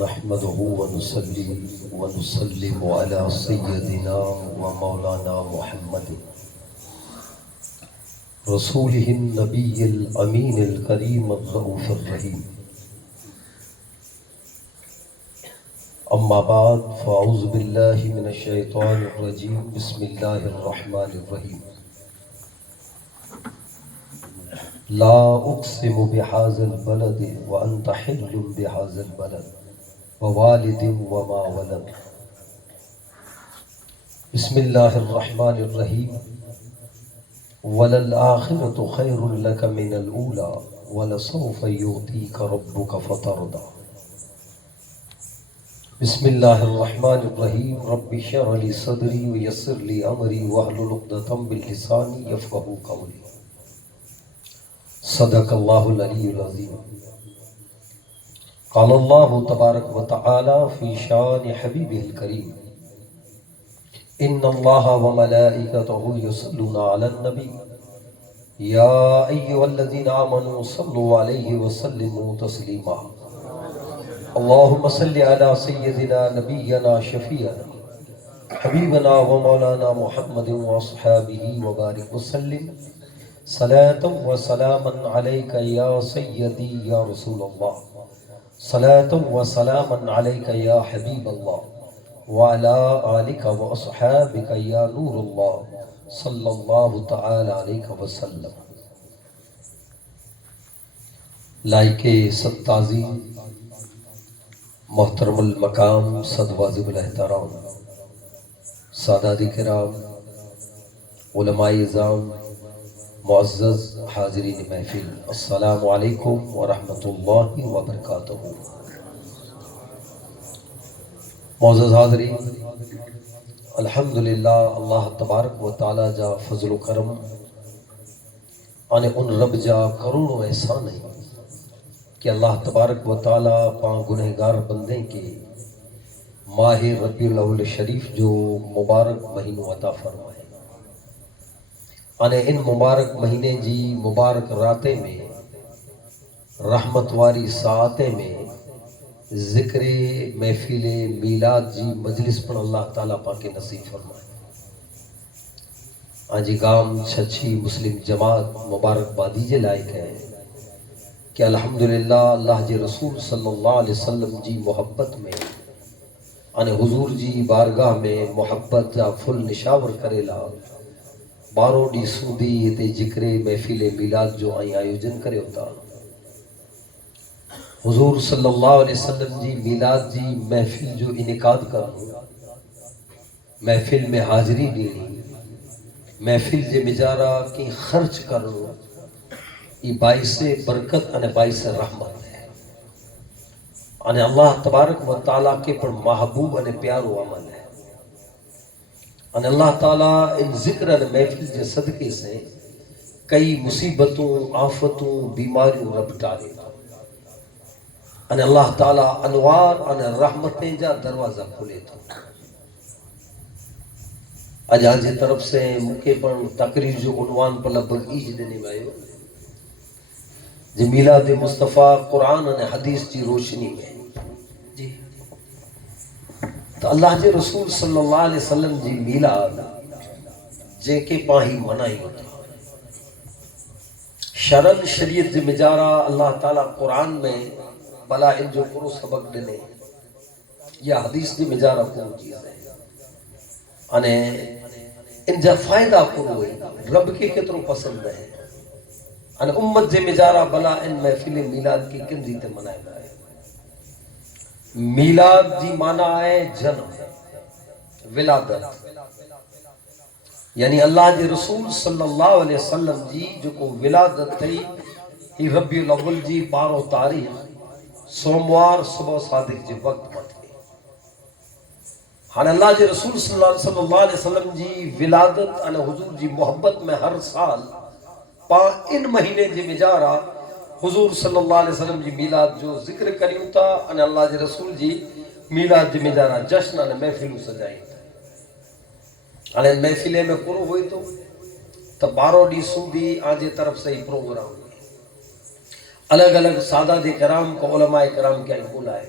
نحمده ونصلي ونسلم على سيدنا ومولانا محمد رسوله النبي الأمين الكريم الرؤوف الرحيم. أما بعد فأعوذ بالله من الشيطان الرجيم. بسم الله الرحمن الرحيم. لا أقسم بهذا البلد وأنت حل بهذا البلد ووالد وما ولد. بسم الله الرحمن الرحيم. وللآخرة خير لك من الأولى ولسوف يعطيك ربك فترضى. بسم الله الرحمن الرحيم. رب اشرح لي صدري ويسر لي أمري واحلل عقدة من لساني يفقهوا قولي. صدق الله العلي العظيم. قال الله تبارك وتعالى في شان حبيبه الكريم: إن الله وملائكته يصلون على النبي يا أيها الذين آمنوا صلوا عليه وسلموا تسليما. اللهم صل على سيدنا نبينا شفيعنا حبيبنا ومولانا محمد وأصحابه وبارك وسلم صلاة وسلاما عليك يا سيدي يا رسول الله، صلاة وسلاما عليك يا حبيب الله، وعلى آلك وأصحابك يا نور الله، صلى الله تعالى عليك وسلم. لائق صد تعظیم محترم المقام صد واجب الاحترام سادات کرام، علماء اعظام، معزز حاضرین محفل، السلام علیکم ورحمۃ اللہ وبرکاتہ. معزز حاضرین، الحمدللہ اللہ تبارک و تعالی جا فضل و کرم آنے ان رب جا کروڑوں احسان ہے کہ اللہ تبارک و تعالی پاں گنہگار بندے کے ماہ ربیع الاول شریف جو مبارک مہینوں عطا فرمائے. آنے ان مبارک مہینے جی مبارک راتے میں رحمت واری ساعتے میں ذکر محفل میلاد جی مجلس پر اللہ تعالیٰ پاک نصیب فرمائے. آجی گام چھچی مسلم جماعت مبارک بادی جے لائق ہے کہ الحمدللہ اللہ جی رسول صلی اللہ علیہ وسلم جی محبت میں آنے حضور جی بارگاہ میں محبت جا فل نشاور کرے لا بارو ڈی سودی تے ذکر محفل میلاد جو آئی آیوجن کرے ہوتا. حضور صلی اللہ علیہ وسلم جی میلاد جی محفل جو انعقاد کرنو، محفل میں حاضری دینی، محفل جے مجارہ کی خرچ کرنو، یہ باعث برکت اور باعث رحمت ہے. اور اللہ تبارک و تعالیٰ کے پر محبوب اور پیارو عمل ہے. اور اللہ تعالیٰ ان ذکر اور محفل کے صدقے سے کئی مصیبتوں، آفتوں، بیماریوں رب ٹالے. اور اللہ تعالیٰ انوار اور رحمتیں جا دروازہ کھولے تو. آج آج طرف سے مکے پر تقریر جو عنوان پر لگ بھگ ایج دینے میں آئے جی میلاد مصطفیٰ قرآن اور حدیث کی روشنی میں جی تو اللہ جے رسول صلی اللہ علیہ وسلم جی میلاد جے کے پاہی منائی ہوتا. شرن شریعت جی مجارہ اللہ تعالیٰ قرآن میں بلا ان جو کرو سبق دنے یا حدیث جی مجارہ کو چیز ہے انے ان جا فائدہ کو ہوئی رب کے کتروں پسند ہے. ان امت جے مجارہ بلا ان محفل میلاد کی کن دیتے منائے گئے. میلاد جی معنی ہے جنم، ولادت، یعنی اللہ جی رسول صلی اللہ علیہ وسلم جی جو کو ولادت تھی ہی ربیع الاول جی 12 تاریخ سوموار صبح صادق جی وقت مت گئی. ہاں اللہ جی رسول صلی اللہ علیہ وسلم جی ولادت ان حضور جی محبت میں ہر سال ان مہینے جی مجارہ حضور صلی اللہ علیہ وسلم جی میلاد جو ذکر کریوں تا ان اللہ جی رسول جی میلاد جی مجارہ جشن ان محفلوں سجائیں تا. ان محفلے میں کرو ہوئی تو 12 ڈی سودی آجے طرف سے ہی پروگرام ہوئی. الگ الگ سادات کرام کو علماء کرام کیا بلائے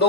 9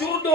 14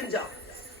50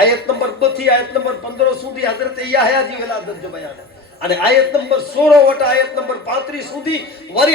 آیت نمبر 2 تھی آیت نمبر 15 سودی حضرت یحییٰ جی ولادت جو بیان ہے અને આયત નંબર 16 વટા આયત નંબર 35 સુધી વરી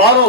12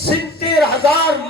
70,000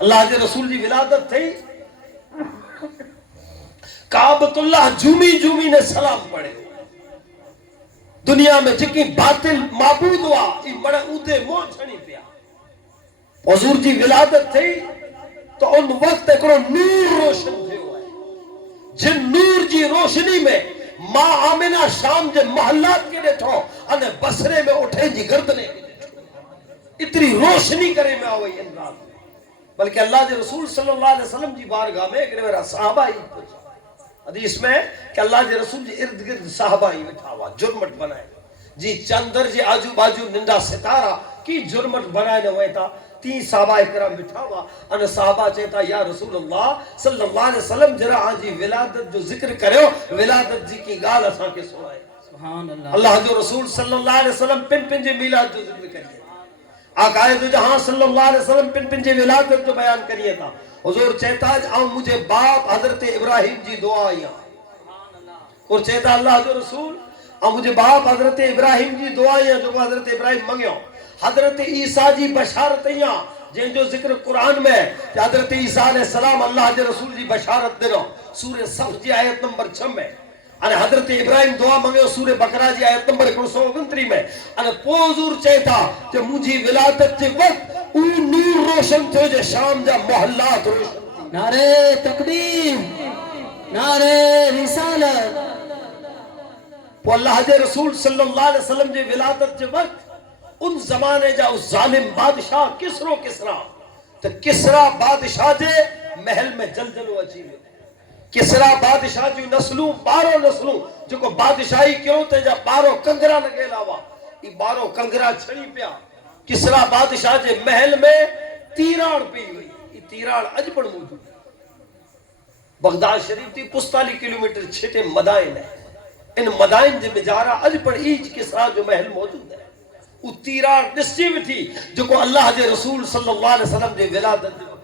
اللہ کے رسول جی ولادت تھی کعبۃ اللہ جومی جومی نے سلام پڑھے دنیا میں جکی باطل معبود ہوا ای بڑا اودے مو چھڑی پیا حضور جی ولادت تھی تو ان وقت ایکڑو نور روشن تھیو ہے جن نور جی روشنی میں ماں آمنہ شام جے محلات کے ڈٹھو انے بصرے میں اٹھیں جی گردنے کے ڈٹھو اتنی روشنی کرے میں آوئی ان رات بلکہ اللہ کے رسول صلی اللہ علیہ وسلم جی بارگاہ میں ایک میرا صحابہ ہی حدیث میں کہ اللہ کے رسول جی ارد گرد صحابہ ہی بٹھا ہوا جرمٹ بنائے جی چندر جی آجو باجو ننڈا ستارہ کی جرمٹ بنائے نہ ہوئے تھا تین صحابہ اکرام بٹھا ہوا ان صحابہ چہتا یا رسول اللہ صلی اللہ علیہ وسلم جرا آجی ولادت جو ذکر کرے ہو ولادت جی کی گال اساں کے سنائے سبحان اللہ اللہ جو رسول صلی اللہ علیہ وسلم پن پن جے میلاد جو ذکر کریے آقائے دو جہاں صلی اللہ علیہ وسلم پن پن جے ولادت جو بیان کریے تھا حضور چہتا آؤں مجھے باپ حضرت ابراہیم جی دعا آئیاں اور چہتا اللہ جو رسول آؤں مجھے باپ حضرت ابراہیم جی دعا آئیاں جو حضرت ابراہیم منگیوں حضرت عیسیٰ جی بشارت آئیاں جن جو ذکر قرآن میں کہ حضرت عیسیٰ علیہ السلام اللہ کے رسول جی بشارت دنو سورہ صف جی آیت نمبر 6 میں અને حضرت ابراہیم دعا منگیو سورہ بقرہ جی آیت نمبر 129 میں અને پو حضور چہتا کہ مجھے ولادت کے وقت او نور روشن تھے جو شام جا محلات روشن نعرہ تقدیم نعرہ رسالت وہ اللہ کے رسول صلی اللہ علیہ وسلم جے ولادت کے وقت ان زمانے جا اس ظالم بادشاہ کسرا تو کسرا بادشاہ جے محل میں جلجلو اچھی ہوئے کسرا بادشاہ جو نسلوں بارو نسلوں جو کو بادشاہی کیوں تے جا بارو کنگرا لگے لاوا ای بارو کنگرا چھڑی پیا کسرا بادشاہ جے محل میں تیراڑ پی ہوئی ای تیراڑ اج پر موجود ہے بغداد شریف تھی 45 کلومیٹر چھٹے مدائن ہے ان مدائن جے بجارہ اج پر ایج کسرا جو محل موجود ہے وہ تیراڑ نسچی میں تھی جو کو اللہ جے رسول صلی اللہ علیہ وسلم جے ولادت جے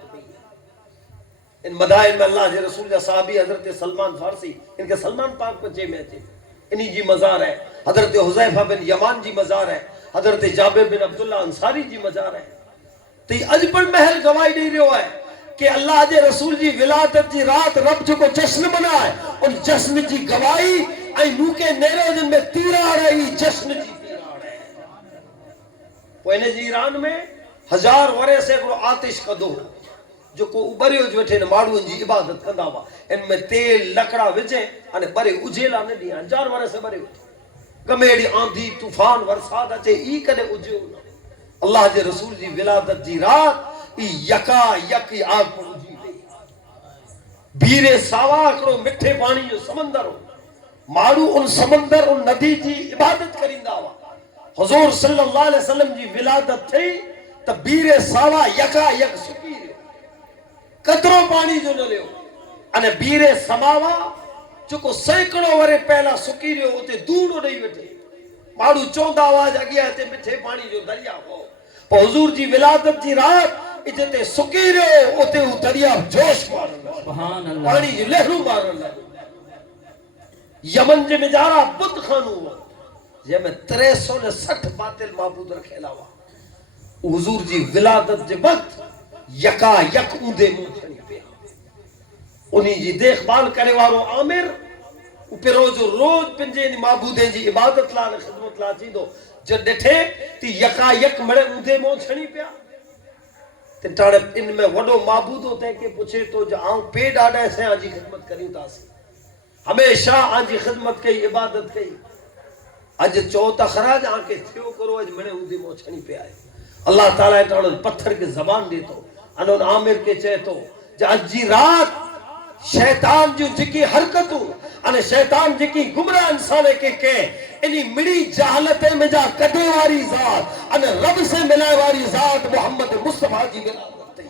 ان مدائن میں اللہ کے رسول کا صحابی حضرت سلمان فارسی ان کے سلمان پاک بچے میں تھے انہی جی مزار ہے حضرت حذیفہ بن یمان جی مزار ہے حضرت جابر بن عبداللہ انصاری جی مزار ہے تو یہ اج پر محل گواہی نہیں رہو ہے کہ اللہ کے رسول جی ولادت جی رات رب جو کو جشن بنا ہے ان جشن جی گواہی آئی نو کے نیرو جن میں تیراڑ ہے یہ جشن جی تیراڑ ہے پوئنے جی ایران میں 1000 ورے سے آتش کا دو جو کو بریو جو بیٹھے ماڑو ان جی عبادت کندا ہوا ان میں تیل لکڑا وجے ان بری اجیلا نے دیا 1000 ورے سے بری گمیڑی آندھی طوفان ورساد اچے ای کدے اجیو اللہ جے رسول جی ولادت جی رات ای یکا یک آگ پر اجی گئی بیرے ساوا کرو مٹھے پانی جو سمندر ہو ماڑو ان سمندر ان ندی جی عبادت کریندا ہوا حضور صلی اللہ علیہ وسلم جی ولادت تھی تو بیرے ساوا یکا یک سکی قطروں پانی جو نہ لیو انے بیرے سماوا چکو سینکڑوں ورے پہلا سکی رہو ہوتے دونوں نہیں بیٹھے ماڑو چوندہ آواز اگیا ہے مٹھے پانی جو دریا ہو پا حضور جی ولادت جی رات اجھتے سکی رہو ہوتے وہ دریا جوش مارن پانی جو لہرو مارن یمن جے میں جارا بدھ خانو ہوا جے میں 360 باطل معبود رکھے لاوا حضور جی ولادت جے وقت یکا یک اندے موچھنی پہ انہی جی دیکھ بال کرے وارو عامر اوپر روز پنجے معبودیں جی عبادت لا خدمت لا چی دو جو ڈٹھے تی یکا یک مڑے اندے موچھنی پہ تی ٹاڑے ان میں وڈو معبود ہوتے ہیں کہ پوچھے تو جو آن پیڑ آڈا سے آنجی خدمت کری تاسی ہمیشہ آنجی خدمت کئی عبادت کئی اج چوتا خراج آن کے تھیو کرو اج مڑے اندے موچھنی پہ آئے اللہ تعالیٰ ٹاڑے پتھر کے زبان دیتو انہوں عامر کے چہتو جا جی رات شیطان جو جکی حرکتوں انہیں شیطان جکی گمراہ انسانے کے انہی مڑی جہالتے میں جا کدے واری ذات انہیں رب سے ملائے واری ذات محمد مصطفیٰ جی ولادت ہے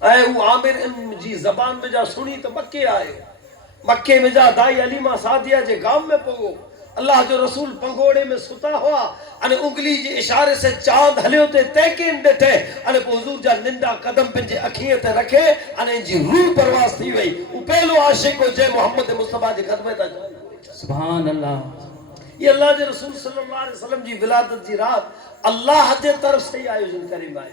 اے وہ عامر ان جی زبان میں جا سنی تو مکے آئے مکے میں جا دائی علیمہ سادیہ جے گام میں پگو اللہ جو رسول پنگوڑے میں ستا ہوا انہیں انگلی جی اشارے سے چاند ہلے ہوتے تیکین بیٹھے انہیں حضور جا نندا قدم پن جے اکھیے تے رکھے انہیں جی روح پرواز تھی وئی وہ پہلو عاشق ہو جے محمد مصطفیٰ جی خدمے تا جائے سبحان اللہ یہ اللہ جے رسول صلی اللہ علیہ وسلم جی ولادت جی رات اللہ جے طرف سے ہی آیوجن کریم آئے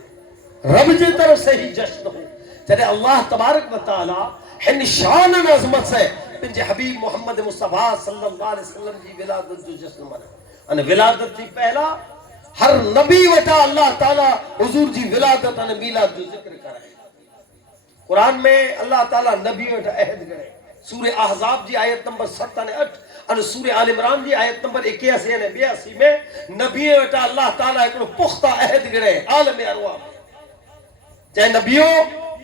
رب جے طرف سے ہی جشن ہو جڑے اللہ تبارک و تعالی ہن شان عظمت سے پنجے حبیب محمد مصطفیٰ صلی اللہ علیہ وسلم جی ولادت جو جشن منے ان ولادت جی پہلا ہر نبی وٹا اللہ تعالی حضور جی ولادت ان میلاد جو ذکر کرے قرآن میں اللہ تعالی نبی وٹا عہد کرے سورہ احزاب جی آیت نمبر 7 اور 8 اور سورہ آل عمران جی آیت نمبر 81 اور 82 میں نبی وٹا اللہ تعالی ایک پختہ عہد کرے عالم ارواح چاہے نبیوں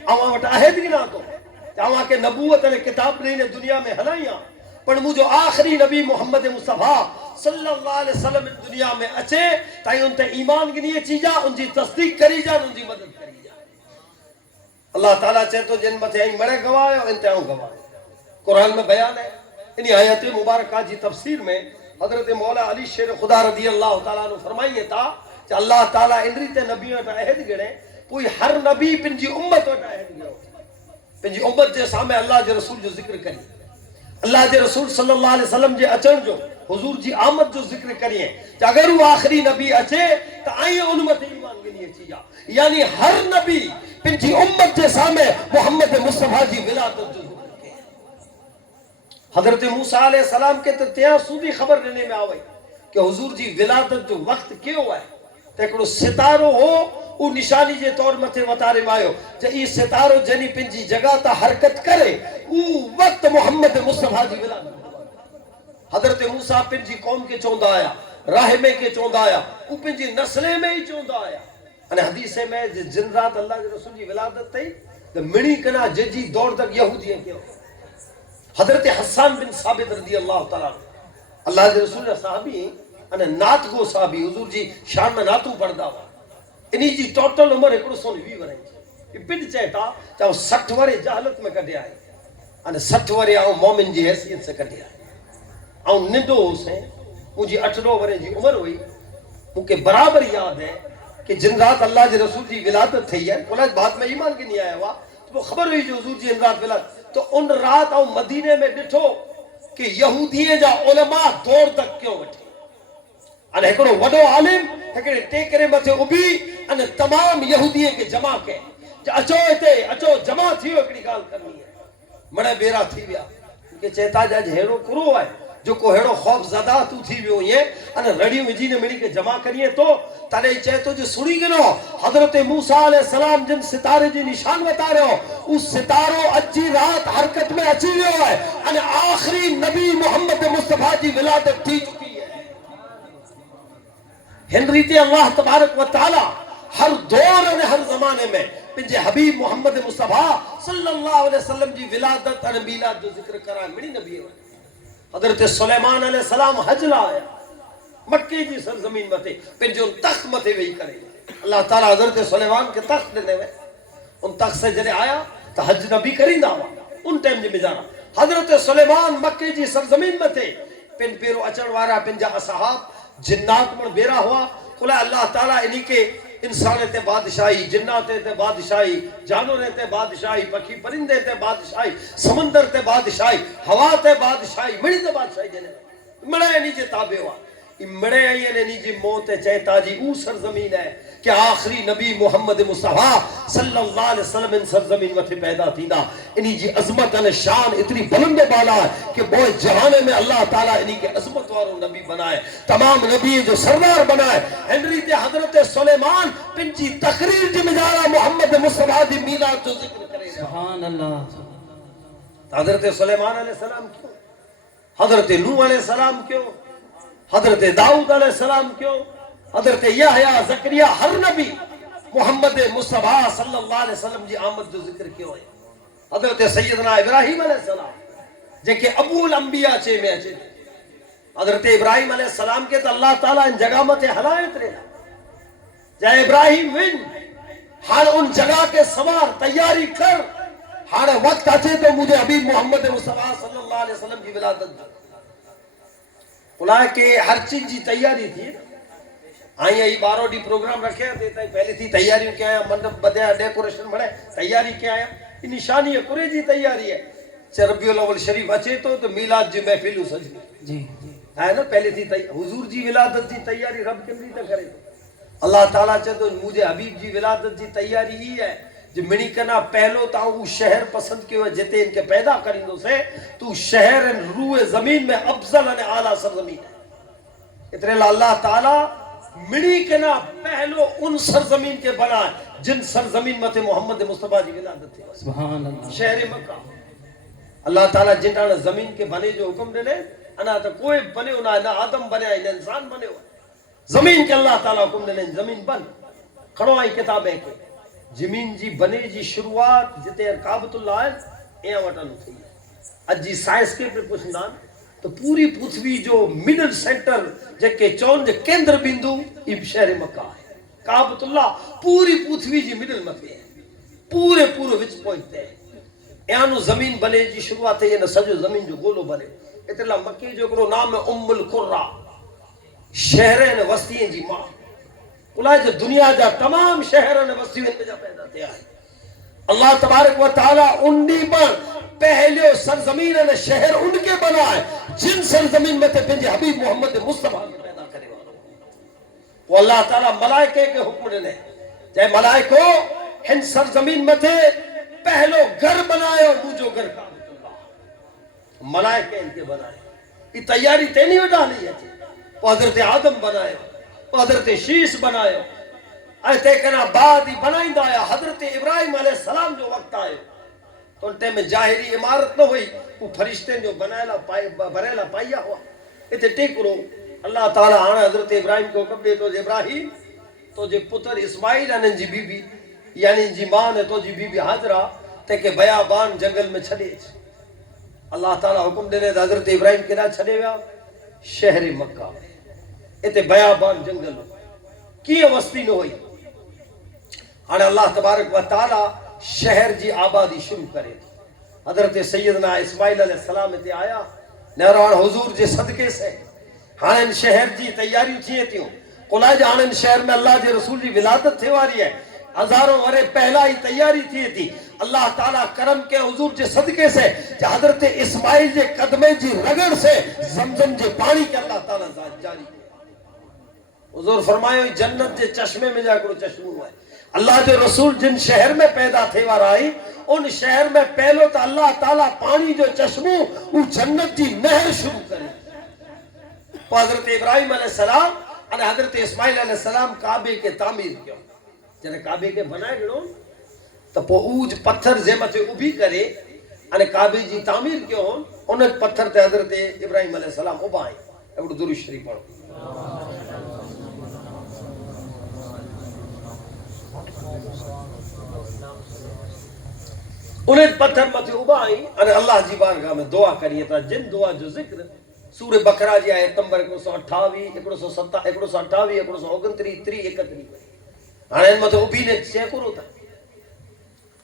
آواں وٹا عہد گنا تو آواں کے نبوت نے کتاب نہیں نے دنیا میں ہلائیاں پر مجھو آخری نبی محمد مصطفیٰ صلی اللہ علیہ وسلم دنیا میں اچھے تائی ان تے ایمان گنی چیزا ان کی تصدیق کری جان ان کی مدد کری جان اللہ تعالیٰ چاہے تو جن متے آئی مرے گواہ اور انتہاؤں گواہ قرآن میں بیان ہے انہی آیت مبارکہ جی تفسیر میں حضرت مولا علی شیر خدا رضی اللہ تعالیٰ نے فرمائیے تھا کہ اللہ تعالیٰ انری تے نبیوں تا عہد گڑے کوئی ہر نبی پنجی امت تا عہد گڑے پنجی امت جے سامنے اللہ جے رسول جو ذکر کری اللہ جے رسول صلی اللہ علیہ وسلم جے اچن جو حضور جی آمد جو ذکر کریے کہ اگر وہ آخری نبی اچے تو آئیے امت ایمان گنی چیزا یعنی ہر نبی پنجی امت جے سامنے محمد مصطفیٰ جی ولادت جو ذکر کریے حضرت موسیٰ علیہ السلام کے تیاں سودی خبر لینے میں آوئی کہ حضور جی ولادت جو وقت کیوں ہے تیکڑو ستارو ہو او نشانی جے طور متے وطارے مایو جے ای ستارو جنی پنجی جگہ تا حرکت کرے او وقت محمد مصطفیٰ جی ولادت حضرت موسیٰ پنجی قوم کے چوندہ آیا راہ میں کے چوندہ آیا او پنجی نسلے میں ہی چوندہ آیا انہیں حدیث میں جن رات اللہ کے رسول جی ولادت تھی تو منی کنا ججی دور تک یہودی ہیں کیوں حضرت حسان بن ثابت رضی اللہ تعالیٰ اللہ کے رسول صحابی انہیں نات گو صحابی حضور جی شان میں ناتوں پڑھدا ہوا انہی جی ٹوٹل عمر ایکڑو سون وی ورائیں یہ پڑھ چاہتا چاہو 60 ورے جہالت میں کٹے آئے انہیں 60 ورے آؤں مومن جی حیثیت سے کٹے آئے آؤں نڈو سے مجھے 8 ورے جی عمر ہوئی مجھے برابر یاد ہے کہ جن رات اللہ جی رسول جی ولادت تھی ہے بولا بات میں ایمان کی نہیں آیا ہوا تو وہ خبر ہوئی جو حضور جی ان رات ولادت تو ان رات آؤں مدینے میں ڈٹھو کہ یہودیے جا علماء دور تک کیوں بٹھے ان ایکڑو وڈو عالم ایکڑے ٹیکرے متے ابھی ان تمام یہودیے کے جمع کے اچو اتے اچو جمع تھیو ایکڑی گال کرنی ہے مڑے بیرا تھی بیا کہ چہتا جا ہیڑو کرو ہے جو کو ہیڑو خوف زدہ تو تھی بھی ہوئی ہے ان رڑیوں میں جی نے مڑی کے جمع کریے تو تانے چہتو جو سنی گنو حضرت موسیٰ علیہ السلام جن ستارے جی نشان بتا رہے ہو اس ستاروں اجی رات حرکت میں اچھی ہوئے ہے ان آخری نبی محمد مصطفیٰ جی ولادت تھی چکی ہے ہنری تے اللہ تبارک و تعالی ہر دور اور ہر زمانے میں پنجے حبیب محمد مصطفیٰ صلی اللہ علیہ وسلم جی ولادت اور میلاد جو ذکر کرا ہے مڑی نبی ہے حضرت سلیمان علیہ السلام حج لا آیا مکہ جی سرزمین متے پنجے ان تخت متے وہی کرے اللہ تعالیٰ حضرت سلیمان کے تخت دینے میں ان تخت سے جڑے آیا تو حج نبی کریں ہوا ان ٹائم جی مجارا حضرت سلیمان مکہ جی سرزمین متے پن پیرو اچن وارا پنجا اصحاب جنات من بیرا ہوا کلا اللہ تعالیٰ انہی کے انسان تے بادشاہی جنات تے بادشاہی جانور تے بادشاہی پکھی پرندے تے بادشاہی سمندر تے بادشاہی ہوا تے بادشاہی مڑی تے بادشاہی دینے مڑے نیجے تابع ہوا مڑے آئیے نیجی موت چہتا جی او سرزمین ہے کہ آخری نبی محمد مصطفیٰ صلی اللہ علیہ وسلم ان سرزمین میں پیدا تھی نا انہی جی عظمت ان شان اتنی بلند بالا ہے کہ بوئے جہانے میں اللہ تعالیٰ انہی کے عظمت واروں نبی بنائے تمام نبی جو سردار بنائے ہنری تے حضرت سلیمان پنچی تقریر جی مجارہ محمد مصطفیٰ دی میلاد جو ذکر کرے سبحان اللہ حضرت سلیمان علیہ السلام کیوں حضرت نوح علیہ السلام کیوں حضرت داؤد علیہ السلام کیوں حضرت یحییٰ زکریا ہر نبی محمد مصطفیٰ صلی اللہ علیہ وسلم جی آمد جو ذکر کیوں ہے حضرت سیدنا ابراہیم علیہ السلام جے کہ ابو الانبیاء چے میں اچھے حضرت ابراہیم علیہ السلام کے تو اللہ تعالیٰ ان جگہ مت حلایت رہا جائے ابراہیم ون ہر ان جگہ کے سوار تیاری کر ہر وقت اچھے تو مجھے حبیب محمد مصطفیٰ صلی اللہ علیہ وسلم کی ولادت دی انہاں کے ہر چیز جی تیاری تھی آئیں ای بارو ڈی پروگرام رکھے دیتا ہے پہلے تھی تیاریوں کیا آیا منڈپ بدیا ڈیکوریشن بڑھے تیاری کیا آیا یہ نشانی ہے پورے جی تیاری ہے ربیع الاول شریف اچھے تو میلاد جی محفل سجنی جی ہے نا پہلے تھی حضور جی ولادت جی تیاری رب کے لیے کرے اللہ تعالیٰ چاہے تو مجھے حبیب جی ولادت جی تیاری ہی ہے جو منی کنا پہلو تا وہ شہر پسند کیوں ہے جتے ان کے پیدا کریں دو سے تو شہر روح زمین میں افضل ان اعلیٰ سرزمین ہے اتنے اللہ تعالیٰ منی کنا پہلو ان سرزمین کے بنا جن سرزمین میں تھے محمد مصطفیٰ جی ولادت تھے سبحان اللہ شہر مکہ اللہ تعالیٰ جنہاں زمین کے بنے جو حکم دینے انا تو کوئی بنے ہو نہ آدم بنے نہ انسان بنے ہو زمین کے اللہ تعالیٰ حکم دینے زمین بن کھڑو آئی کتابیں کے زمین جی بنے جی شروعات جتے کعبۃ اللہ ہے ایاں وٹن تھی اج جی سائنس کے پر پوچھندان تو پوری پرتھوی جو مڈل سینٹر جے چون جے کیندر بندو یہ شہر مکہ ہے کعبۃ اللہ پوری پرتھوی جی مڈل متے ہے پورے وچ پوائنٹ ہے ایانو زمین بنے جی شروعات ہے یہ نہ سجو زمین جو گولو بنے اتلا مکے جو کرو نام ہے ام القرہ شہرین وسطین جی ماں اللہ جو دنیا جا تمام شہرین وسطین میں جا پیدا تھے آئے اللہ تبارک و تعالی انڈی پر پہلے سرزمین نے شہر ان کے بنا ہے جن سرزمین میں تھے پنجے حبیب محمد مصطفیٰ پیدا کرے وہ اللہ تعالی ملائکے کے حکم دینے جائے ملائکو ہن سرزمین میں تھے پہلو گھر بنائے اور مجھو گھر کا ملائکے ان کے بنائے یہ تیاری تینی ہو ڈالی ہے وہ حضرت آدم بنائے وہ حضرت شیش بنائے ایتے کنا بعد ہی بنائیں دایا حضرت ابراہیم علیہ السلام جو وقت آئے تو ان ٹائم میں ظاہری عمارت نہ ہوئی وہ فرشتے جو بریلا پائیا ہوا ایتے ٹیک رو اللہ تعالیٰ آنا حضرت ابراہیم کو حکم دے تو ابراہیم تو جے پتر اسماعیل انن جی بی بی یعنی جی ماں نے تو جی بی بی حاضرہ تے کہ بیابان جنگل میں چھڑے اللہ تعالیٰ حکم دینے حضرت ابراہیم کے نہ چھڑے ہوا شہر مکہ ایتے بیابان جنگل کی وسطی نہ ہوئی آنے اللہ تبارک و تعالیٰ شہر جی آبادی شروع کرے حضرت سیدنا اسماعیل علیہ السلام تے آیا نہران حضور جے صدقے سے ہانن شہر جی تیاری تھیں تھیوں قلائج ہانن شہر میں اللہ جے رسول جی ولادت تھے واری ہے ہزاروں ورے پہلا ہی تیاری تھی اللہ تعالیٰ کرم کے حضور جے صدقے سے حضرت اسماعیل جے قدمے جی رگڑ سے زمزم جے پانی کے اللہ تعالیٰ جاری حضور فرمائے جنت جے چشمے میں جا کرو چشمو ہے اللہ جو رسول جن شہر میں پیدا تھے ورائی ان شہر میں پہلو تا اللہ تعالیٰ پانی جو چشمو وہ جنت جی نہر شروع کرے تو حضرت ابراہیم علیہ السلام اور حضرت اسماعیل علیہ السلام کعبے کے تعمیر کیوں جنہیں کعبے کے بنائے گئے تو پو اوج پتھر زیمت ابھی کرے اور کعبے جی تعمیر کیوں انہیں پتھر تے حضرت ابراہیم علیہ السلام ابھائیں ایوڑ درود شریف پڑھو انہیں پتھر متے ابھائیں اور اللہ جی بارگاہ میں دعا کریے تھا جن دعا جو ذکر سورہ بقرہ جی آیت نمبر 128 128 129 31 ہاں ان متے ابھی نے چیک کرو تھا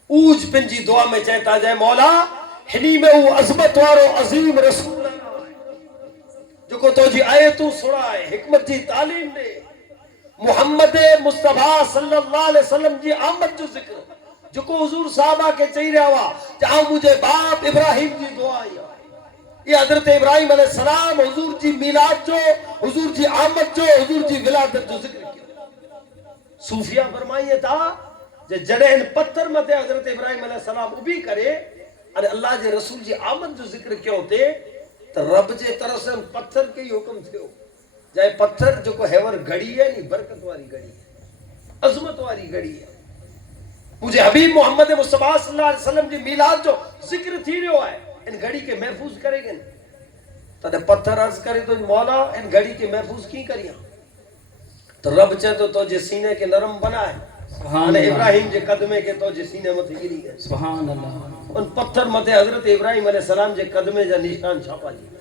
اوج پنجی دعا میں چاہتا جائے مولا ہنی میں وہ عظمت وارو عظیم رسول جو کو تو جی آیتوں سڑائے حکمت جی تعلیم دے محمد مصطفیٰ صلی اللہ علیہ وسلم جی آمد جو ذکر جو کو حضور صحابہ کے چاہی رہا ہوا جہاں مجھے باپ ابراہیم جی دعا آئی یہ حضرت ابراہیم علیہ السلام حضور جی میلاد جو حضور جی آمد جو حضور جی ولادت جو ذکر کیا صوفیہ فرمائیے تھا جڑے ان پتھر متے حضرت ابراہیم علیہ السلام ابھی کرے اور اللہ جے رسول جی آمد جو ذکر کیوں تے تو رب جے طرف سے پتھر کے ہی حکم تھے جائے پتھر جو کو ہیور گھڑی ہے نہیں برکت واری گھڑی ہے عظمت واری گھڑی ہے مجھے حبیب محمد مصطفیٰ صلی اللہ علیہ وسلم جی میلاد جو ذکر تھی رہا ہے ان گھڑی کے محفوظ کرے گے تو پتھر عرض کرے تو مولا ان گھڑی کے محفوظ کی کریاں تو رب چاہے تو جے سینے کے نرم بنا ہے ابراہیم جے قدمے کے تو جے سینے متے گری گئے سبحان اللہ ان پتھر متے حضرت ابراہیم علیہ السلام جے قدمے جا نشان چھاپا جی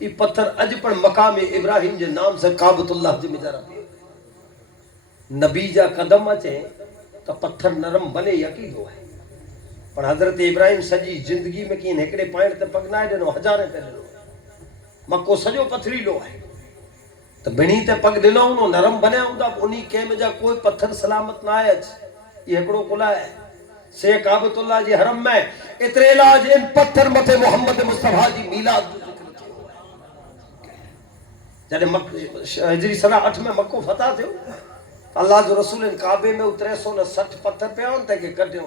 یہ پتھر اج پر مقام ابراہیم جے نام سے کعبۃ اللہ جے مجارہ پہ نبی جا قدم اچے تو پتھر نرم بنے یقین ہوا ہے پر حضرت ابراہیم سجی زندگی میں کین ہکڑے پائن تے پگنائے دنو ہزارے تے لو مکو سجو پتھری لو ہے تو بنی تے پگ دنو انہوں نرم بنے ہوں دا انہی کے میں جا کوئی پتھر سلامت نہ آئے یہ ہکڑو کلا ہے سے کعبۃ اللہ جی حرم میں اترے علاج ان پتھر متے محمد مصطفیٰ جی میلاد جو ذکر تھے ہوا ہے جنہیں ہجری سنہ 8 میں مکو فتح تھے اللہ جو رسول کعبے میں 360 پتھر پہ آن تے کہ کڈیوں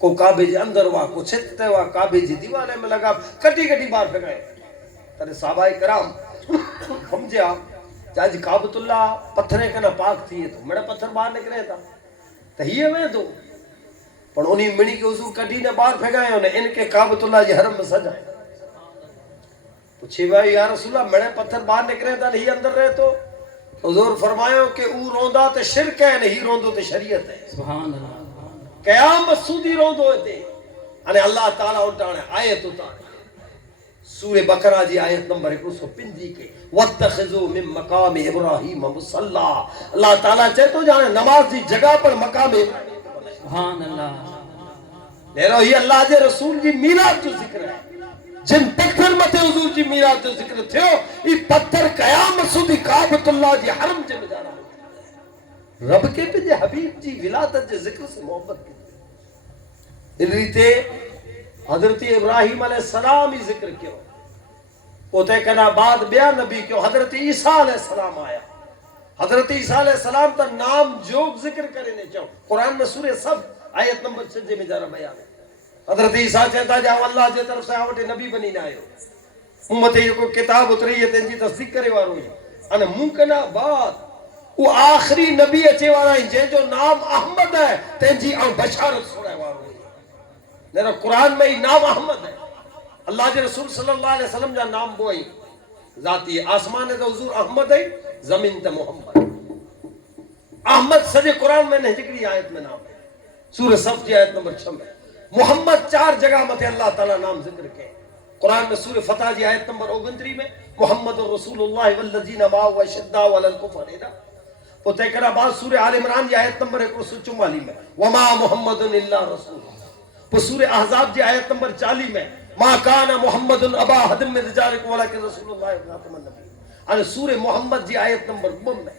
کو کعبے جے اندر وا کو چھت تے وا کعبے جی دیوارے میں لگا کڈی بار پھگائے تے صحابہ کرام سمجھیا جاج کعبۃ اللہ پتھرے کنا پاک تھی تو مڑا پتھر باہر نکلے تھا تے ہی وے تو پر انہی منی کے حضور کڈی نے باہر پھگائے انہیں ان کے کعبۃ اللہ جی حرم میں سجائے پوچھے بھائی یا رسول اللہ مڑے پتھر باہر نکلے تھا نہیں اندر رہے تو حضور فرمایا کہ او روندا تے شرک ہے نہیں روندو تے شریعت ہے سبحان اللہ قیامت سودی روندو تے انے اللہ تعالی اٹھانے آیت اتارے سورہ بقرہ جی آیت نمبر 150 کے واتخذوا من مقام ابراہیم مصلی اللہ تعالی چاہے تو جانے نماز دی جگہ پر مقام سبحان اللہ لے رہو یہ اللہ جے رسول جی میلاد جو ذکر ہے جن پتھر متے حضور جی میلاد جو ذکر تھیو یہ پتھر قیامت سودی کعبۃ اللہ جی حرم جے میں جانا رب کے پہ جے حبیب جی ولادت جے ذکر سے محبت کی ان ریتے حضرت ابراہیم علیہ السلام ہی ذکر کیوں ہوتے کنا بعد بیا نبی کیوں حضرت عیسیٰ علیہ السلام آیا حضرت عیسیٰ علیہ السلام تا نام جوگ ذکر کرنے چاہو قرآن میں سورہ صف آیت نمبر 6 میں جارا بیان ہے حضرت عیسیٰ چاہتا جاؤ اللہ جے طرف سے آوٹے نبی بنی نہ آئے امت یہ کو کتاب اتری ہے تینجی تصدیق کرے وارو ہے انہ ممکنہ بات وہ آخری نبی اچے وارا ہے جے جو نام احمد ہے تینجی آن بشارت سوڑے وارو ہے لیکن قرآن میں ہی نام احمد ہے اللہ جے رسول صلی اللہ علیہ وسلم جا نام بوئی ذاتی آسمان ہے تو حضور احمد ہے زمین تے محمد احمد سجے قرآن میں نے ذکری آیت میں نام ہے سورہ صف کی آیت نمبر 6 میں محمد 4 جگہ متے اللہ تعالیٰ نام ذکر کے قرآن میں سورہ فتح کی آیت نمبر 29 میں محمد رسول اللہ والذین معه اشداء علی الکفر ہے وہ تکرا بعد سورہ آل عمران کی آیت نمبر 144 میں وما محمد الا رسول وہ سورہ احزاب کی آیت نمبر 40 میں ما کان محمد ابا احد من رجالکم ولکن رسول اللہ خاتم النبیین اور سورہ محمد کی آیت نمبر 2 میں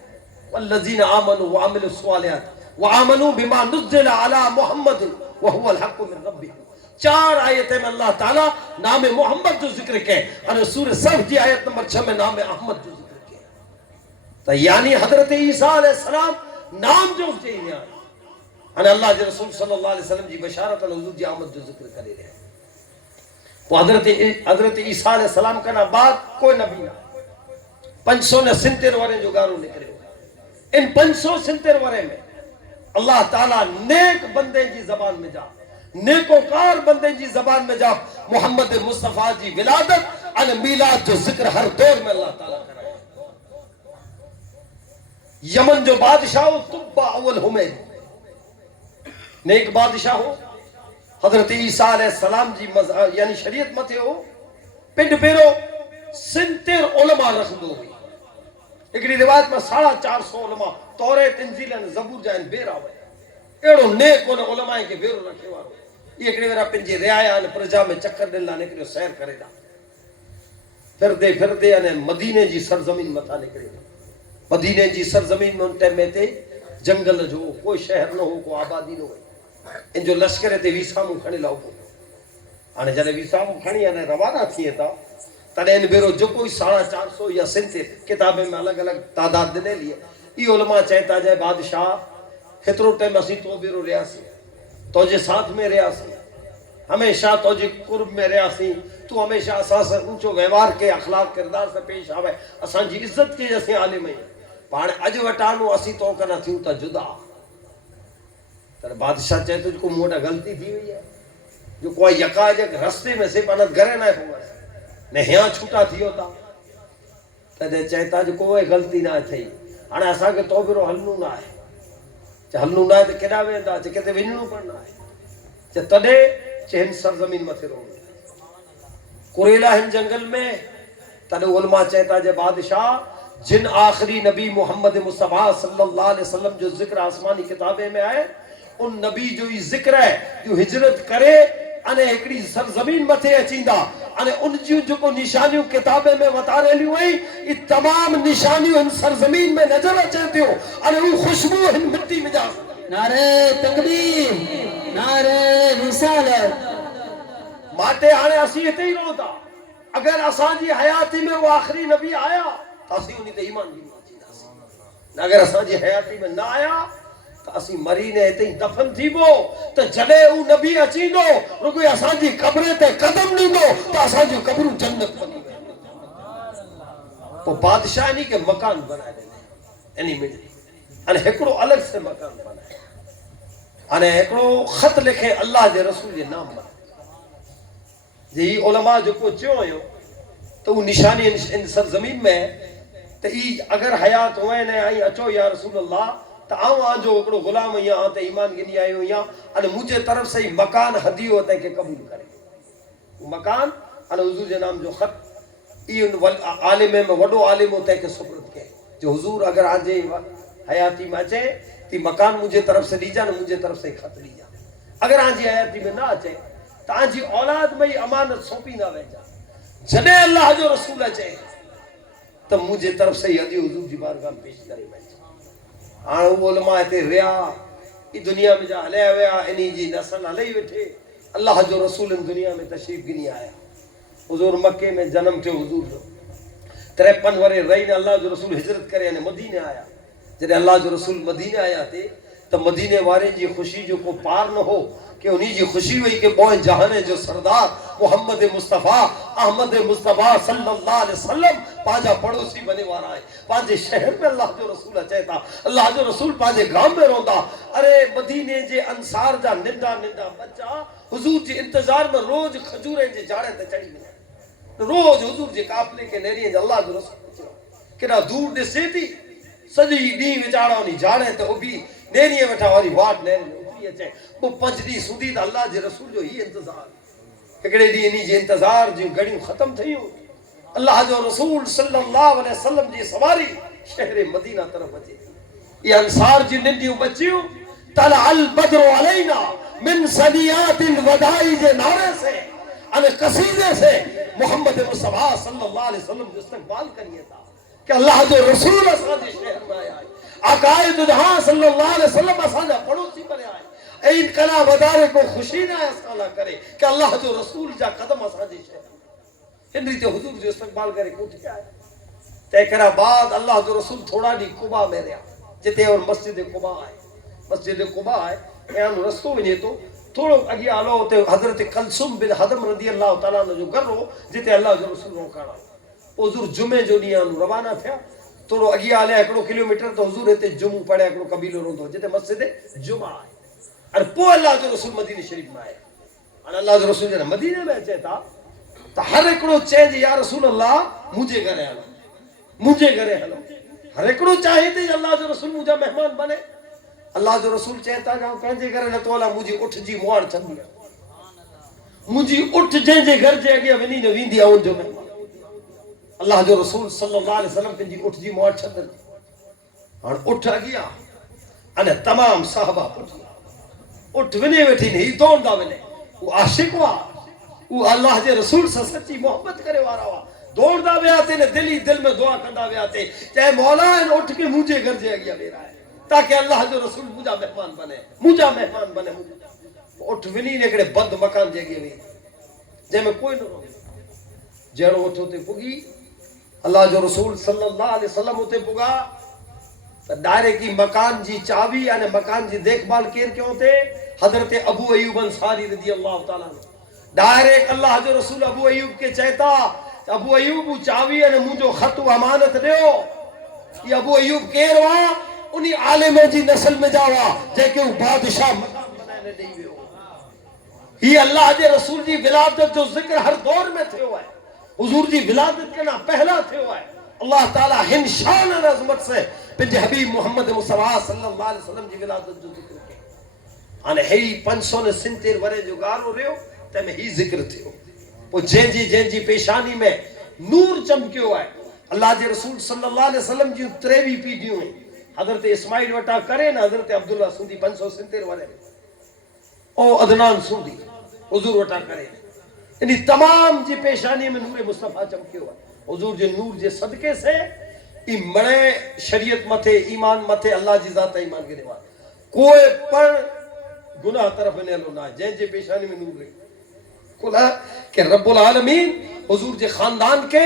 والذین آمنوا وعملوا الصالحات وآمنوا بما نزل على محمد وهو الحق من ربهم 4 آیتیں میں اللہ تعالیٰ نام محمد جو ذکر کے اور سورہ صف کی آیت نمبر 6 میں نام احمد جو ذکر کے تو یعنی حضرت عیسیٰ علیہ السلام نام جو چاہیے اور اللہ جی رسول صلی اللہ علیہ وسلم جی بشارت حضور جی آمد جو ذکر کرے رہے وہ حضرت عیسیٰ علیہ السلام کا بعد کوئی نبی نہ 570 ورے جو گارو نکلے ہوئے ان 570 ورے میں اللہ تعالیٰ نیک بندے جی زبان میں جا نیکوکار بندے جی زبان میں جا محمد مصطفیٰ جی ولادت ان میلاد جو ذکر ہر دور میں اللہ تعالیٰ کرائے یمن جو بادشاہ ہو تبا اول حمید نیک بادشاہ ہو حضرت عیسیٰ علیہ السلام جی یعنی شریعت مت ہو پنڈ پیرو 70 علماء رکھ دو ہوئی ایکڑی روایت میں 450 علماء توریت انجیل زبور جائن بیرا ہوئے ایڑو نیک ان علماء کے بیرو رکھے وارو یہ ایکڑی ورا پنجی ریایان پرجا میں چکر ڈلنا نکلے سیر کرے دا پھر دے انہیں مدینے جی سرزمین متا نکلے دا مدینے جی سرزمین میں ان ٹیم میں تے جنگل جو کوئی شہر نہ ہو کوئی آبادی نہ ہو ان جو لشکر تے ویسامو کھڑے لاؤ آنے جلے ویسامو کھڑی آنے روانہ تھی تا تڑے ان بیرو جو کوئی 450 یا 70 کتابیں میں الگ الگ تعداد دے لیے یہ علماء چاہتا جائے بادشاہ خطرو ٹیم اسی تو بیرو ریاسی تو جے ساتھ میں ریاسی ہمیشہ تو جے قرب میں ریاسی تو ہمیشہ اساس اونچو ویوار کے اخلاق کردار سے پیش آوے اسان جی عزت کے جیسے عالم ہیں پانے اج وٹانو اسی تو کنا تھیوں تا جدا تر بادشاہ چاہتا جو کو موٹا غلطی تھی ہوئی ہے جو کوئی یکا جگ رستے میں سے پانت گھرے نہ ہوا ہے نے ہیاں چھوٹا تھی ہوتا تدے چاہتا جو کوئی غلطی نہ تھی آنے ایسا کہ تو بیرو حلنو نہ ہے چاہ حلنو نہ ہے تو کدا ویندا چاہ کہتے وننو پڑنا ہے چاہ تدے چہن سرزمین متے رو قریلہ ہن جنگل میں تدے علماء چاہتا جو بادشاہ جن آخری نبی محمد مصطفیٰ صلی اللہ علیہ وسلم جو ذکر آسمانی کتابیں میں آئے ان نبی جو یہ ذکر ہے جو ہجرت کرے انہیں ایکڑی سرزمین متے اچیندہ انہیں ان جو کو نشانیوں کتابیں میں وطارے لی ہوئی یہ تمام نشانیوں ان سرزمین میں نظر چاہتے ہو انہیں وہ خوشبو ان مٹی میں جا نعرہ تکبیر نعرہ رسالت ماتے آنے اسیتے ہی روتا اگر اسان جی حیاتی میں وہ آخری نبی آیا تو اسی انہی تے ایمان بھی نہیں اگر اساں جی حیاتی میں نہ آیا تو اسی مری نے تے دفن تھی وہ تو جڑے او نبی اچی دو رکو اساں جی قبر تے قدم نہیں دو تو اساں جو قبر جنت بنی وے تو بادشاہ نہیں کہ مکان بنائے دے اینی ملی ان ہکڑو الگ سے مکان بنائے ان ہکڑو خط لکھے اللہ دے رسول دے نام بنائے جی علماء جو کو چیوں ہو تو وہ نشانی ان سرزمین میں تو ای اگر حیات ہوئے نے آئی اچو یا رسول اللہ تو آؤں جو اکڑو غلام یا آتے ایمان گنی آئے ہو یا ان مجھے طرف سے مکان حدی ہوتا ہے کہ قبول کرے وہ مکان ان حضور جے نام جو خط ای ان عالم میں وڈو عالم ہوتا ہے کہ سپرد کے جو حضور اگر آجے حیاتی میں اچے تی مکان مجھے طرف سے لیجا نہ مجھے طرف سے خط لیجا اگر آجے حیاتی میں نہ اچے تو آجی اولاد میں امانت سوپی نہ ویجا جنے اللہ جو رسول اچے تو مجھے طرف سے یہ حضور جی بارگاہ پیش کرے ویجا آنو علماء تے ریا ای دنیا میں جا لے ویا انہی جی نسل علی بیٹھے اللہ جو رسول ان دنیا میں تشریف گنی آیا حضور مکے میں جنم تھے حضور جو 53 ورے رہی اللہ جو رسول ہجرت کرے یعنی مدینے آیا جنہیں اللہ جو رسول مدینے آیا تھے تو مدینے وارے جی خوشی جو کو پار نہ ہو کہ انہی جی خوشی ہوئی کہ بوئن جہانے جو سردار محمد مصطفیٰ احمد مصطفیٰ صلی اللہ علیہ وسلم پانجا پڑوسی بنے وارا ہے پانجے شہر میں اللہ جو رسول چاہتا اللہ جو رسول پانجے گام میں روندا ارے مدینے جے انصار جا ننڈا ننڈا بچہ حضور جی انتظار میں روز کھجوریں جے جاڑے تے چڑھی ملے روز حضور جی قافلے کے نیری اللہ جو رسول کنا دور دے سیتی سجی دی وچاڑا انہی جاڑے تے او بھی نیری وٹھا واری واٹ نیری وہ پنج دی سودی دا اللہ جے رسول جو ہی انتظار اکڑے دی انہی جے انتظار جو گھڑیوں ختم تھی ہوں اللہ جو رسول صلی اللہ علیہ وسلم جی سواری شہر مدینہ طرف بچے یہ انصار جی نندیوں بچیوں طلع البدر علینا من سنیات الودائی جے نعرے سے ان قصیدے سے محمد مصطفیٰ صلی اللہ علیہ وسلم جو استقبال کریے تھا کہ اللہ جو رسول اساں شہر میں آیا ہے عقائد جہاں صلی اللہ علیہ وسلم اساں پڑوسی پر آئے این کلا بدارے کو خوشی نہ اسالا کرے کہ اللہ جو رسول جا قدم اساں شہر ہندری تے حضور جو استقبال کرے کو ٹھیک آئے تے کرا بعد اللہ جو رسول تھوڑا دی قبا میں رہا جتے اور مسجد قبا آئے مسجد قبا آئے ایان رستو ونجے تو تھوڑو اگی آلو تے حضرت کلثوم بن حدم رضی اللہ تعالیٰ نے جو کر رو جتے اللہ جو رسول روکانا حضور جمعے جو نہیں آنو روانہ تھیا تھوڑو اگی آلے اکڑو کلومیٹر تو حضور تے جمعہ پڑے اکڑو قبیلو رو دو جتے مسجد جمعہ آئے اور پو اللہ جو رسول مدینہ شریف میں آئے اور اللہ جو رسول جنہ مدینہ میں چاہتا تو ہر اکڑو چاہے یا رسول اللہ مجھے گرے حلو مجھے گرے حلو ہر اکڑو چاہے تھے اللہ جو رسول مجھے مہمان بنے اللہ جو رسول چاہتا جاؤں پہنجے گرے تو اللہ مجھے اٹھ جی موار چند گیا مجھے اٹھ جن جے گھر جے گیا ونی نوین دیا ان جو مہمان اللہ جو رسول صلی اللہ علیہ وسلم کے جی اٹھ جی موار چند گیا اور اٹھ گیا انہیں تمام صحابہ اٹھ ونے ویٹھی نہیں دوڑ دا ونے وہ عاشق ہوا وہ اللہ جے رسول سے سچی محبت کرے وارا ہوا دوڑ دا وے آتے نے دل میں دعا کندا وے آتے چاہے مولا ان اٹھ کے مجھے گھر جے گیا میرا ہے تاکہ اللہ جو رسول مجھا مہمان بنے مجھا مہمان بنے اٹھ ونی نے کڑے بند مکان جے گیا جے میں کوئی نہ رو جیڑو اٹھ ہوتے پگی اللہ جو رسول صلی اللہ علیہ وسلم ہوتے پگا دائرے کی مکان جی چاوی یعنی مکان جی دیکھ بھال کیر کیوں تھے حضرت ابو ایوب انصاری رضی اللہ تعالیٰ دائرے اللہ جو رسول ابو ایوب کے چاہتا ابو ایوب چاوی یعنی مجھو خط و امانت دیو یہ ابو ایوب کیر وہاں انہی عالم جی نسل میں جاوا جے کہ وہ بادشاہ مقام بنانے نہیں ہوئے ہو یہ اللہ جے رسول جی ولادت جو ذکر ہر دور میں تھے ہوا ہے حضور جی ولادت کے نا پہلا تھے ہوا ہے اللہ تعالیٰ ہن شان عظمت سے پنجے حبیب محمد مصطفیٰ صلی اللہ علیہ وسلم جی ولادت جو ذکر کے آنے ہی 570 ورے جو گارو رہے ہو تے میں ہی ذکر تھے ہو وہ جین جی پیشانی میں نور چمکے ہوا ہے اللہ جی رسول صلی اللہ علیہ وسلم جی تریوی پی دیوں ہیں حضرت اسماعیل وٹا کرے نا حضرت عبداللہ سندی 570 ورے او عدنان سندی حضور وٹا کرے یعنی تمام جی پیشانی میں نور مصطفیٰ چمکے ہوا ہے حضور جی نور جے صدقے سے ای مڑے شریعت متھے ایمان متھے اللہ جی ذات ایمان کے دیوار کوئی پر گناہ طرف نے لو نہ جن جے پیشانی میں نور رہی کلا کہ رب العالمین حضور جے خاندان کے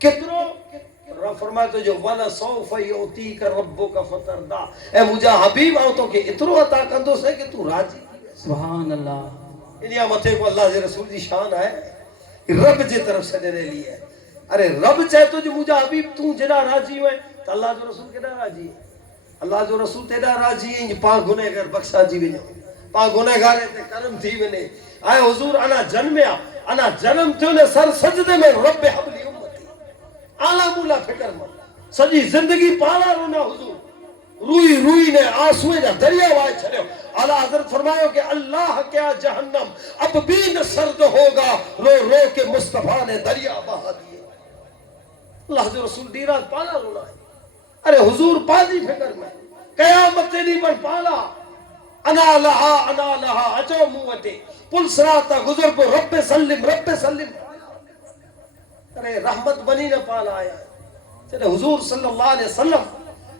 کترو رب فرمائے تو جو ولا سوف یعطیک ربک فترضا اے مجھا حبیب آؤ تو کہ اترو عطا کندو سے کہ تو راضی سبحان اللہ انیا متے کو اللہ کے رسول دی شان ہے رب جی طرف سے دینے لی ہے ارے رب چاہے تو جو مجھا حبیب تو جنا راضی ہوئے تو اللہ جو رسول کیڑا راضی ہے اللہ جو رسول تیڑا راضی ہے پا گنہگار بخشا جی ونجو پا گنہگار تے کرم تھی ونے آئے حضور انا جنمیا انا جنم تھو نے سر سجدے میں رب حبلی امتی آلہ مولا فکر مند سجی زندگی پالا رونا حضور روئی روئی نے آنسوئے جا دریا وائے چھڑے اعلیٰ حضرت فرمایا کہ اللہ کیا جہنم اب بھی نہ سرد ہوگا رو رو کے مصطفیٰ نے دریا بہا دیے اللہ جو رسول دیرات پالا رونا ہے ارے حضور پادی فکر میں قیامت سے نہیں بن پالا انا لہا اچو موٹے پل سراتا گزر کو رب سلم ارے رحمت بنی نہ پالا آیا چلے حضور صلی اللہ علیہ وسلم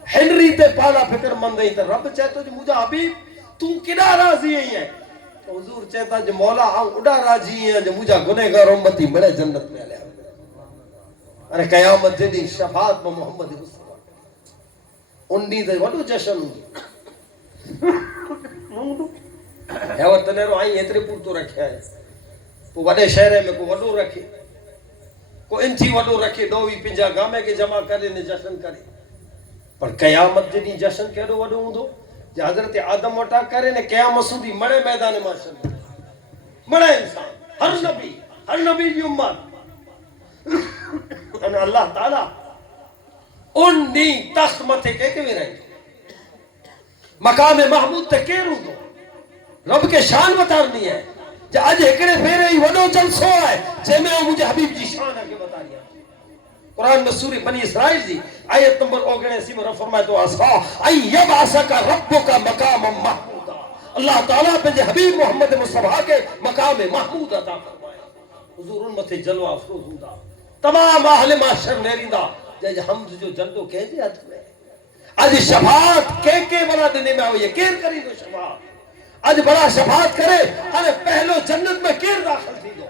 ہنری تے پالا فکر مند ہے تو رب چاہتا جو مجھا حبیب تو کدا راضی ہے تو حضور چاہتا جو مولا ہاں اڑا راضی ہے جو مجھا گنہگار امتی ملے جنت میں لے ارے قیامت جدی شفاعت میں محمد مصطفیٰ انڈی دے وڈو جشن ہے وہ تنیرو آئی اترے پور تو رکھیا ہے کو وڈے شہرے میں کو وڈو رکھے کو انتھی وڈو رکھے دووی پنجا گامے کے جمع کرے نے جشن کرے پر قیامت جدی جشن کیڑو وڈو ہوندو جو حضرت آدم وٹا کرے نے قیامت سودی مڑے میدان معاشر مڑے انسان ہر نبی کی امت ان اللہ تعالی ان دی تخت متھے کے بھی رہیں مقام محمود تے کے رو دو رب کے شان بتارنی ہے جو آج ایکڑے پھیرے ہی وڈو جلسو ہے جے میں مجھے حبیب جی شان آگے بتا رہی ہے قرآن میں سوری بنی اسرائیل دی آیت نمبر 79 میں رب فرمائے تو آسا ای یبعثک ربک مقام محمود اللہ تعالیٰ پہ حبیب محمد مصطفیٰ کے مقام محمود عطا فرمائے حضور ان متھے جلوہ افروز ہوندا تمام اہل معاشر نیریندا جے حمد جو جندو کہہ دے ہاتھ میں آج شفاعت کے بڑا دینے میں ہوئی ہے کیر کری دو شفاعت آج بڑا شفاعت کرے ارے پہلو جنت میں کیر داخل تھی دو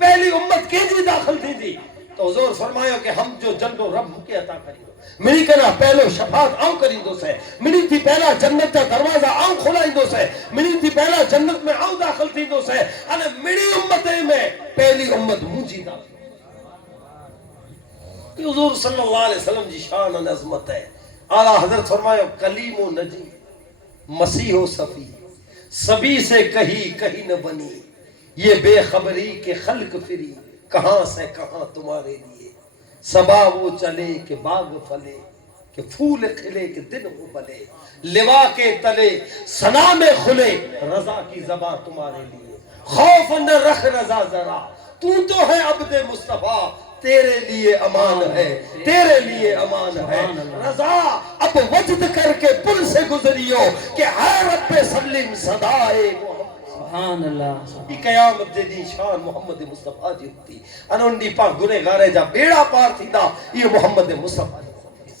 پہلی امت کی جی داخل تھی دی تو حضور فرمایا کہ ہم جو جنو رب کے عطا کری دو منی کنا پہلو شفاعت آؤں کری دو سے منی تھی پہلا جنت کا دروازہ آؤں کھلائی دو سے منی تھی پہلا جنت میں آؤں داخل تھی دو سے ارے منی امتیں میں پہلی امت مجھے داخل حضور صلی اللہ علیہ وسلم جی شان و عظمت ہے اعلیٰ حضرت فرمایا کلیم و نجی مسیح و صفی سبھی سے کہیں نہ بنی یہ بے خبری کے خلق فری کہاں سے کہاں تمہارے لیے صبا وہ چلے کہ باغ پھلے کہ پھول کھلے کہ دن ہو بلے لوا کے تلے ثنا میں کھلے رضا کی زباں تمہارے لیے خوف نہ رکھ رضا ذرا تو ہے عبد مصطفیٰ تیرے لیے امان ہے تیرے لیے امان ہے رضا اب وجد کر کے پل سے گزریو کہ ہے رب سلم صدائے سبحان اللہ یہ قیامت جدی شان محمد مصطفیٰ جی ہوتی انہوں پاک گنہگارے جا بیڑا پار تھی دا یہ محمد مصطفیٰ جی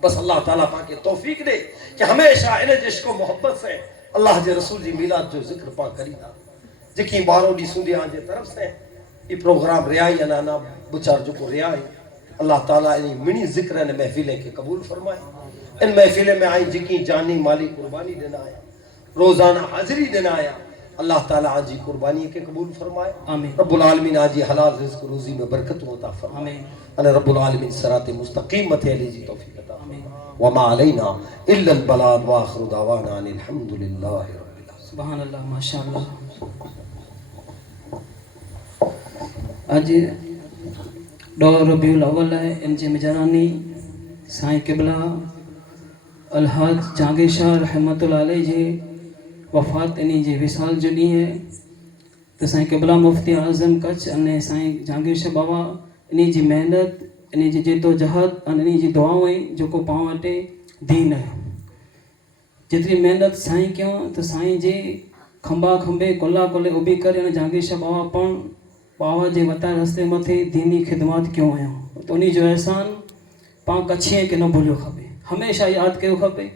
بس اللہ تعالیٰ پاک کے توفیق دے کہ ہمیشہ انہیں عشق و محبت سے اللہ جے رسول جی میلاد جو ذکر پاک کری دا جکی بارو دی سندی آنجے طرف سے یہ پروگرام ریائی انانا بچار جو کو ریائی اللہ تعالیٰ انہی منی ذکر نے محفلیں کے قبول فرمائے ان محفلیں میں آئی جکی جانی مالی قربانی دینا آیا روزانہ حاضری دینا آیا اللہ تعالیٰ آجی قربانی کے قبول فرمائے آمین رب العالمین آجی حلال رزق روزی میں برکت عطا فرمائے آمین انا رب العالمین صراط مستقیم متھے علی جی توفیق عطا وما علینا الا البلاغ واخر دعوانا ان الحمدللہ رب العالمین سبحان اللہ ماشاءاللہ آج ڈو ربیع الاول ہے ان جے مجرانی سائیں قبلہ الحاج جہانگیر شاہ رحمت اللہ علیہ جی وفات انہی جے وصال جو ڈی ہے تو سائیں قبلہ مفتی اعظم کچھ ان سائیں جہانگیر شاہ بابا انہی جی محنت انہی جی جدو جہد انہی جی دعائیں جو کو پاؤں اٹے دین ہے جتری محنت سائیں کیوں تو سائیں جی کھمبا کھمبے کلا کلے ابھی کرے ان جہانگیر شاہ بابا پن بابا جے بتا رستے متھے دینی خدمات کیوں آیا تو انہی جو احسان پاں کچھیں کہ نہ بھولو کھپے ہمیشہ یاد کیو کھپے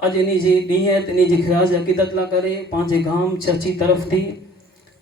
اج انہی جی ڈیہں انہی جی خراج عقیدت لا کرے پانچے گام چرچی طرف تھی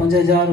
5000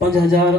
5000